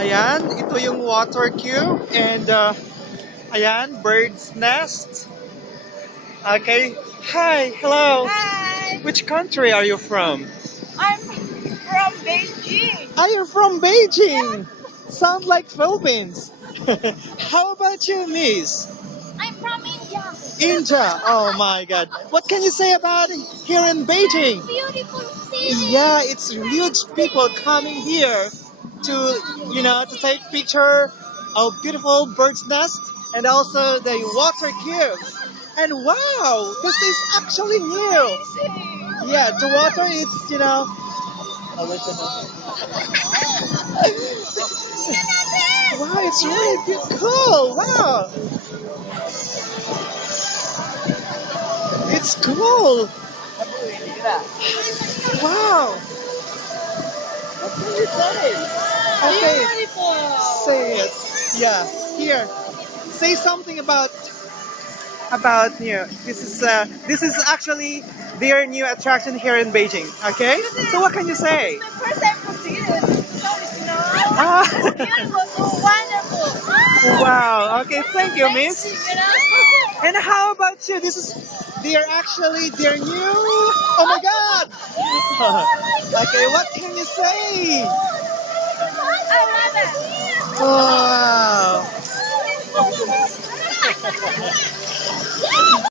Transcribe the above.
Ayan, ito yung water cube and ayan, bird's nest. Okay. Hi, hello. Hi, Which country are you from? I'm from Beijing. Are you from Beijing? Sound like Philippines. How about you, Miss? I'm from India. India. Oh my God. What can you say about here in Beijing? Beautiful city. Yeah, it's huge people coming here to, to take picture of beautiful bird's nest and also the water cubes. And wow, this is actually new. Amazing. Yeah, the water it's. Wow, it's really cool. Wow, it's cool. Wow. What can you say? Okay, Beautiful. say it. Yeah, here. Say something about new. This is actually their new attraction here in Beijing. Okay, so what can you say? My first time to see it. So it's Ah, so beautiful, so wonderful. wow. Okay, thank you, Miss. Amazing. And how about you? They're new. Oh my God. Okay, what can you say? I Wow. love it.